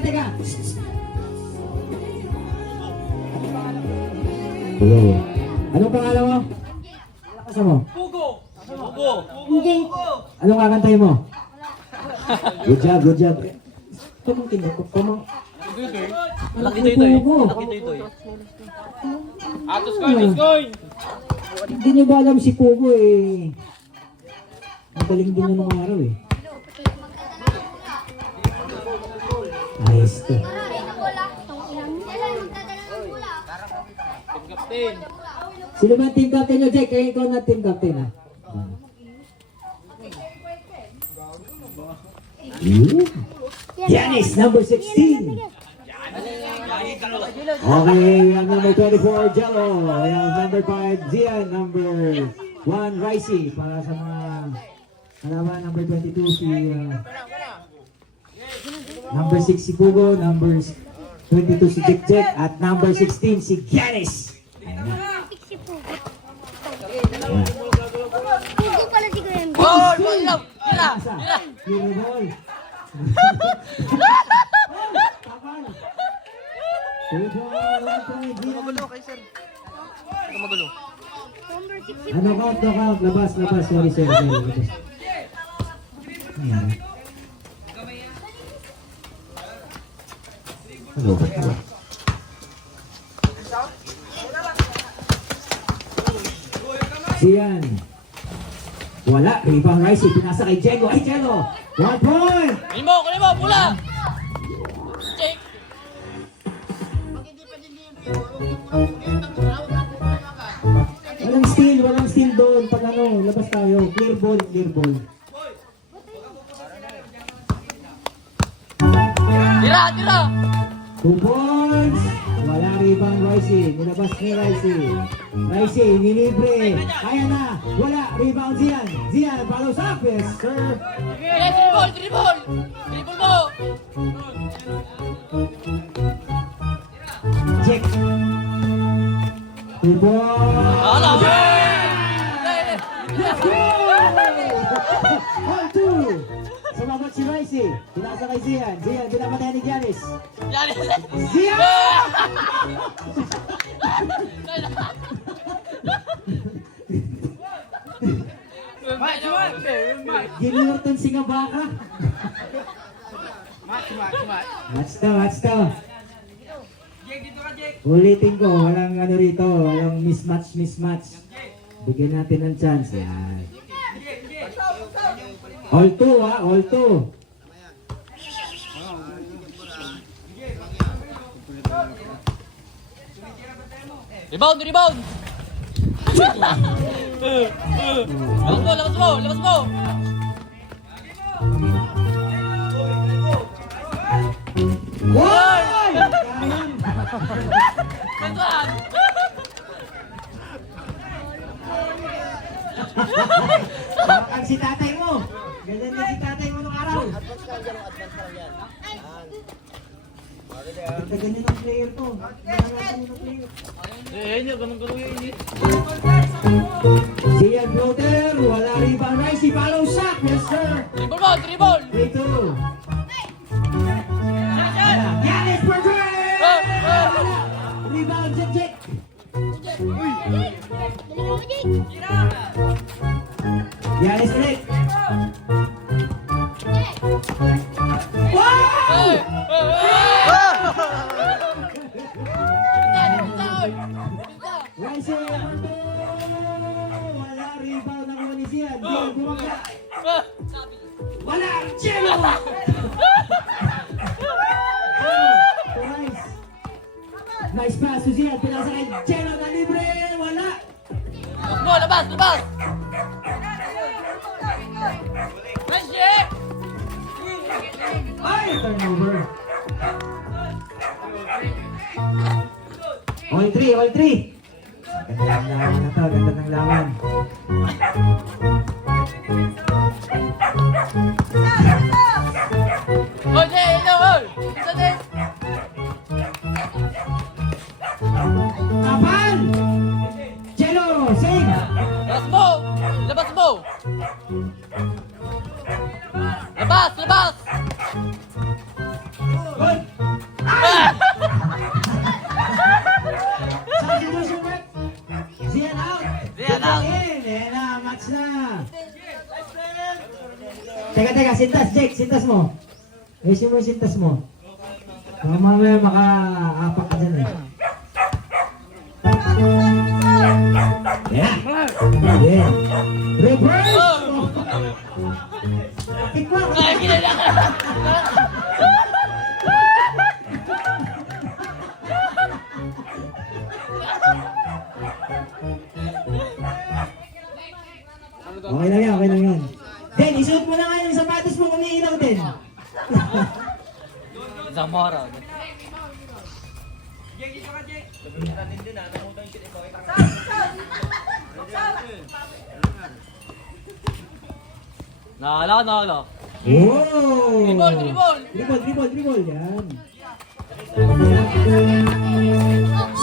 teka. Hello. Anong pangalan mo? Ano mo? Pugo! Pugo! Hindi. Anong kakantahin mo? Good job, good job. Kumang tinukok ko mo. Laki ito eh. Laki ito eh. Atos coin, atos coin! Hindi nyo ba alam si Pugo eh. Magaling din yun nung araw eh. Ayos to. Captain! Sino ba ang team captain nyo, Jake? Kaya ikaw na team captain ha? Giannis, number 16. Okay, ang number 24, Jello. Ang number 5, Zian. Number 1, Ricey. Para sa mga kalaban, number 22, si... number 6, si Pugo. Number 22, si Jack Jack. At number 16, si Giannis. Pugo pala si Graham. Ball! Ball! Tira! Tira! Hero ball. Tapan. Magulo kay sir. Ito magulo. Number 60. Ano count, no count. Labas, labas. Sorry, sorry. Labas. Ayan. Hello. Siyan. Wala. Rebound Rice. Pinasa kay Diego. Ay, Diego. 1 point. Kunin mo! Pula! Jake! Walang steal doon. Pag ano, labas tayo. Clear ball, clear ball. Tira! Tira! 2 points. Wala rebound Ricey. Nilabas ni Ricey. Ricey, nilibre. Kaya na. Wala. Rebound Zian. Zian, follows up. Yes, sir. Yes, dribble! Dribble! Dribble mo! Check. 2 points. Ala! Let's go! All 2. Sumagot si Ricey. Pinasa kay Zian. Zian, pinapatay ni Giannis. Yan! Zian! Ginurton si Ngabaka. Match to. Ulitin ko, walang ano rito, walang mismatch. Bigyan natin ng chance. Yan. All 2 ha, all 2. Rebound! Rebound! Labas mo! Wow! Saan? Ang si tatay mo. Ganyan na si tatay mo nung araw. Ganyan ang player ko. Ganun yun. Sian floater, wala rebound. Ricey, follow shot. Yes, sir. Dribble mo! Dribble! 3-2. Giannis for three! Rebound, Jack. Giannis ulit. Wow! Ricey, wala rebound ang ni Sian. Sian, bumagla. Wala! Jello! Nice pass to Zian. Pinasa kay Jello na libre. Wala! Labas! Nice shake! Ay! Turnover. All 3. Ganda ng laban na to. Ganda ng laban. Kapan! Jello! Save! Labas mo! Labas! Good! na. Teka, sintas, Jake, sintas mo. Ayusin mo yung sintas mo. Mamaya maka-apak ka dyan eh. Yeah. Yeah. Reverse! Tikwa ka! Okay lang yan, okay lang yan. Den, isuot mo na nga yung sapatos mo, umiilaw din. Zamora. Nakala. Wow! Dribble. Yan.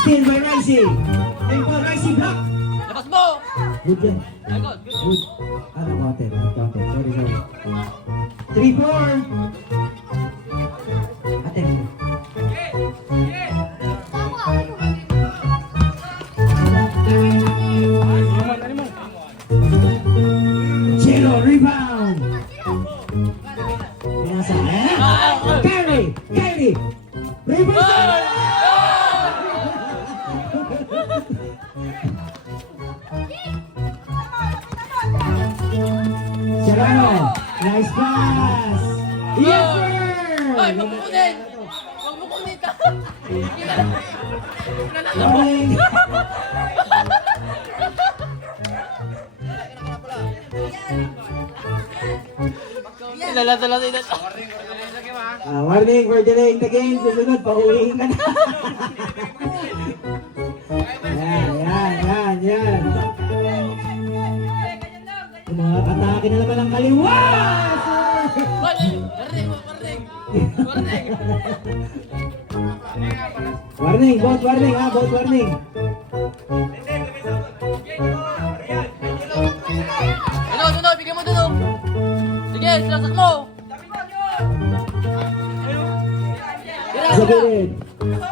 Steal by Ricey. Ayun po, Ricey block. Labas mo! Good yan. Ay, good. Good. Ano, counted. Sorry. 3-4. Ate. Zero rebound. Nasa. Kyrie. Rebound. Serrano. Nice pass. Yes, sir. Ay, magbukunin! ka! Rolling. Dala. Warning for delaying the game. Susunod, pauwiin ka na. Yan. Mga atake na naman ang kaliwa! Warning, both warning. Duno, bigyan mo Duno. Sige, silasak mo. Sa gilid.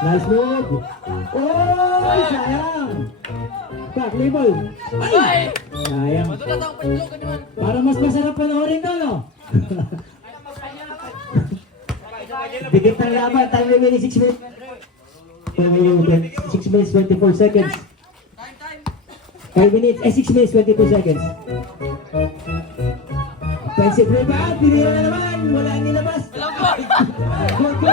Nice move. Oh, sayang. Back, label. Ay! Sayang. Madulat ang patlog, naman. Para mas masarap panoorin to, no? Bigit ng laban. Time remaining 6 minutes. 6 minutes 24 seconds. 5 minutes, 6 minutes 22 seconds. Offensive rebound, pinira na naman. Wala ang nilabas. Alam ko! Go.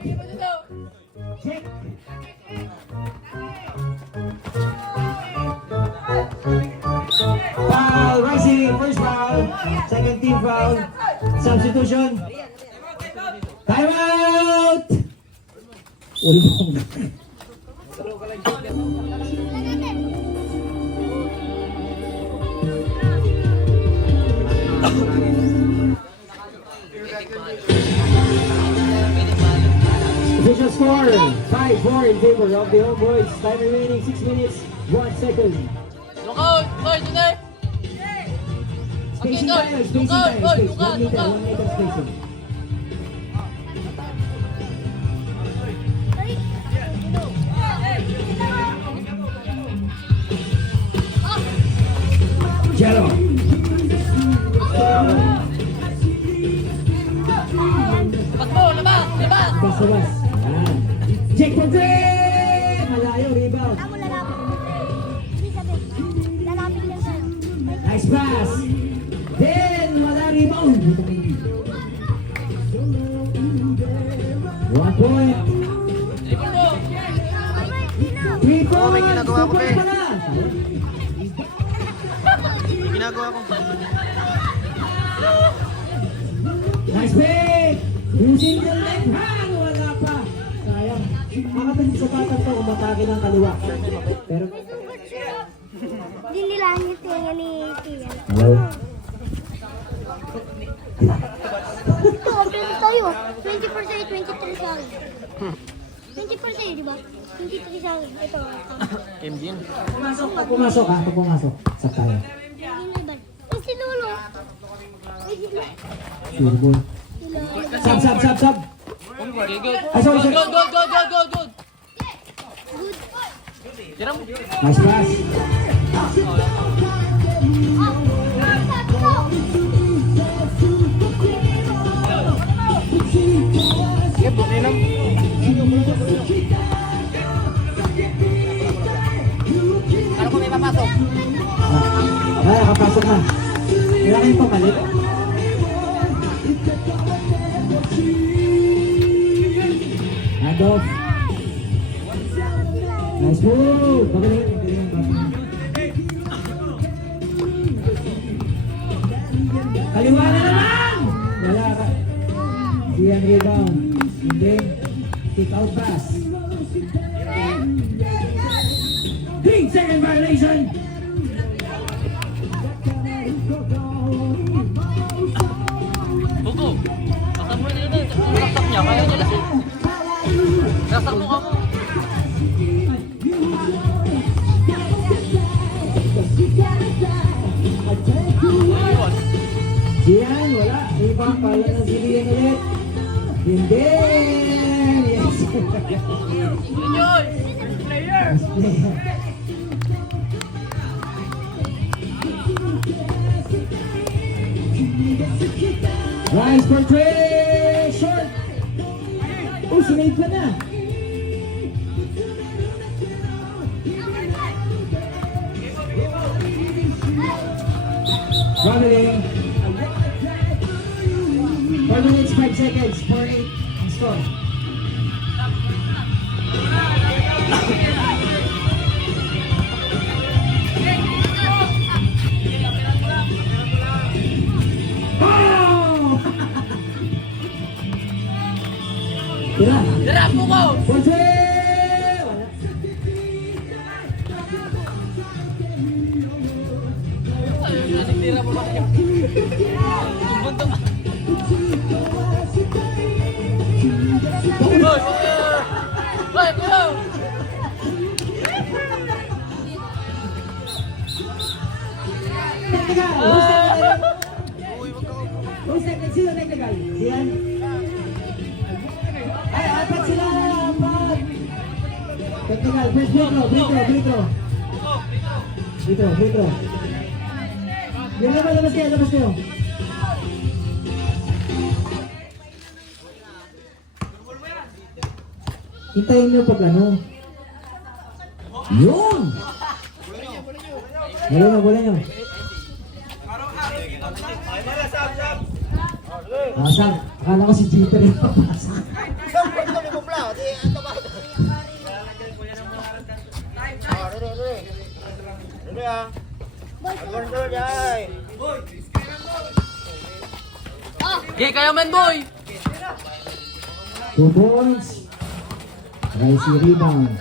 Bigyan mo Duno. Check. Foul, Rising, first foul. Second team foul. Substitution. Time out! Uli mo. Official score, 5-4 in favor of the home boys. Time remaining 6 minutes, 1 second. Lookout! Oy, Duno! Spacing Okay, tayo, Lord. space. Lord. 1 meter spacing. Jello. Labas! Bas. Yan. Check for three! Malayo, rebound. Tamo lalapit. Ibig sabihin, lalapit lang tayo. Nice pass. Then, wala rebound. 1 point. Dribble mo! 3 points. may ginagawa ko, 2 points eh. pala. Ginagawa ko. Nice pick. Using the left hand. Wala pa. Sayang. Makatalit sa bata to. Umatake ng kaliwa. Pero, Dinilaan yung tinga ni Tian. hello. Ito, pero tayo. 20% 23 sa akin. 20% di ba? 23 sa akin. Ito. MD yun. Pumasok. Sa tayo. Ginibal. Ang si Lolo. Ay, sila. Sure ball. Sila. Sub. Okay, good. Ay, sorry. Good. Good. Tira mo. Nice pass. Sige, buti lang. Ano kung may papasok? Ay, nakapasok na. Kailangan yung pamalit. Hand off. Nice move. Bagaling. Kaliwa na naman! Wala ka. Siyan rebound. And then, kick out pass. 3-second violation. Bugo. Nasaan mo dito? Nasaan niya? Kaya niya lasing. Nasaan mo ka mo? Siyan, wala. Rebound pala ng Siyan ulit. Hindi! Yes! Enjoy! Player! Rise for three! Short! Oh, sinave pa na! Traveling. 4 minutes, 5 seconds. 4-8 ang score. Oh! Tira! Tira po ko! 1-3! Wala. Ay, tira mo ba kayo? Bunto ka. Hoy! Hoy! Kuya! Technical! Who's technical? Sino technical? Siyan? Ay, apat sila! Apat! Technical, first free throw, free throw, free throw. Free throw, free throw. Yung labas kayo, labas kayo. Hintayin nyo pag ano. Yun! Bola nyo. Sam, akala ko si Jeter yung papasok. Okay, kaya man boy! 2 points. Rice rebound.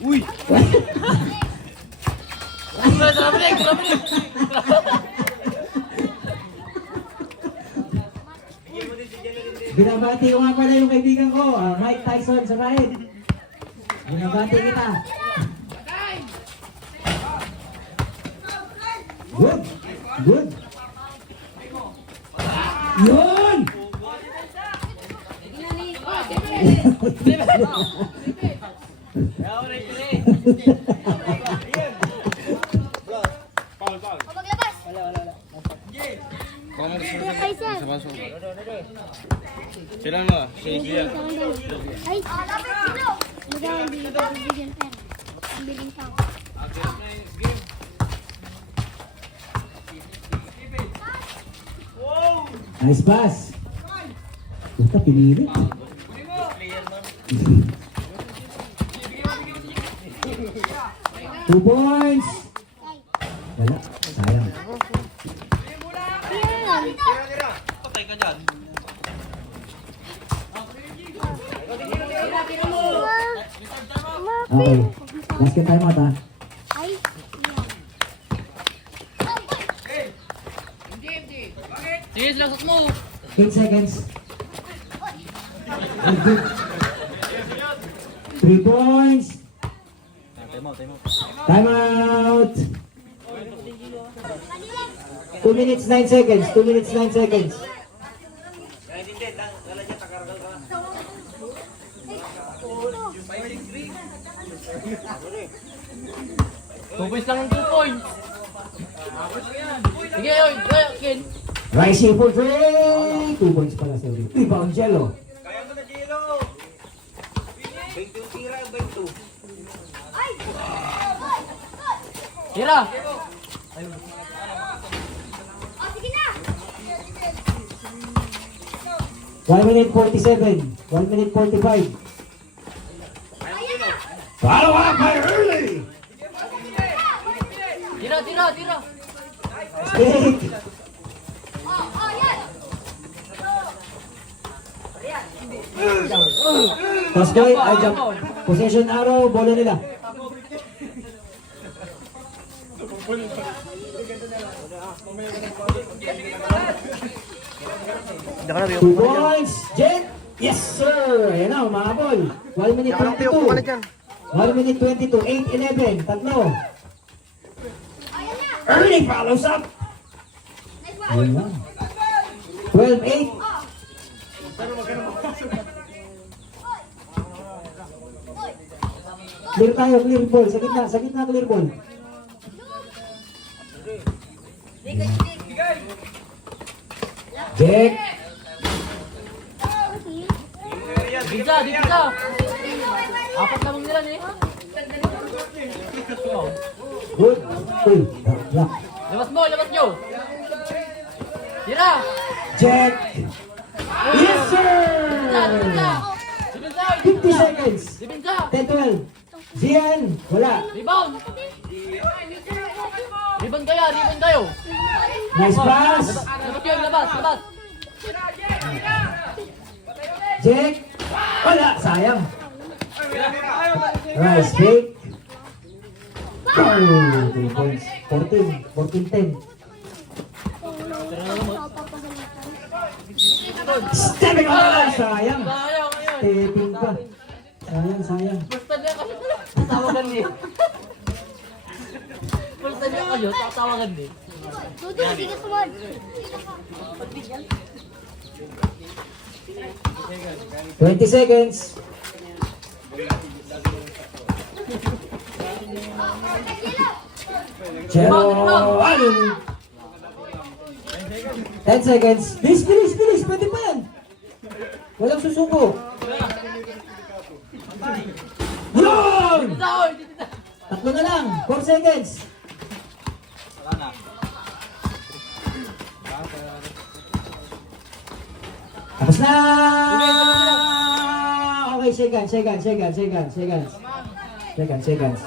Uy! Binabati ko nga pala yung kaibigan ko, Mike Tyson sa kahit. Binabati kita. Good! Good! Yun! O, maglabas. Kaya kayo, sir. Sila mo, si Gian. Ay, lapit sila. Maganda, hindi ito bibigyan pera. Ang biling pa. Nice pass. Basta pinili. Two points. Wala. Sayang. Patay ka dyan. Okay. Basket time out, ha? Ay, Sige, sila mo! 8 seconds. 3 points. Time out. 2 minutes, 9 seconds. 2 minutes, 9 seconds. 2 points lang yung 2 points. Sige, oy, Ken. Rising for three. 2 points pala, sorry. Rebound, Jello. Kaya mo na, Jelo. 22 tira, 22. Tira. Oh, sige na. 1 minute 47. 1 minute 45. Ayan na. Follow up by early. Tira, tira, tira. Stick. Oh, yan. Toss boy, ay jump. Possession arrow, bola nila. Two points, Jet. Yes, sir. Ayan na, umabol. 1 minute 22. 1 minute 22. 8-11. Tatlo. Ayan na. Early follows up. Nice one. Ayun na. 12-8. Clear tayo, clear ball. Sa gitna clear ball. Jack. Dito, dito. Apat lamang nila eh. Good. Uy, lock. Labas mo, labas nyo. Tira. Jack. Yes, sir. Dibinsa. Dibinsa. 50 seconds. Dibinsa. 10-12. Zian, wala. Rebound. Rebound kayo, rebound kayo. Nice pass. Labas yun, labas, labas. Jack. Wala, sayang. Nice pick. Oh, 3 points. 14. 14-10. Stepping on! Sayang. Sayang, ayun. Stepping pa. Sayang, sayang. Basta niya kasi tatawagan niya. Basta niya kayo, tatawagan niya. Dudu, hindi ka sumad. 20 seconds. Chero. Ano? 10 seconds. Bilis, bilis, bilis. Pwede pa yan. Walang susuko. Yun! Dibinsa, oy, dibinsa. Tatlo na lang. 4 seconds. Tapos na! Okay, seconds. Seconds.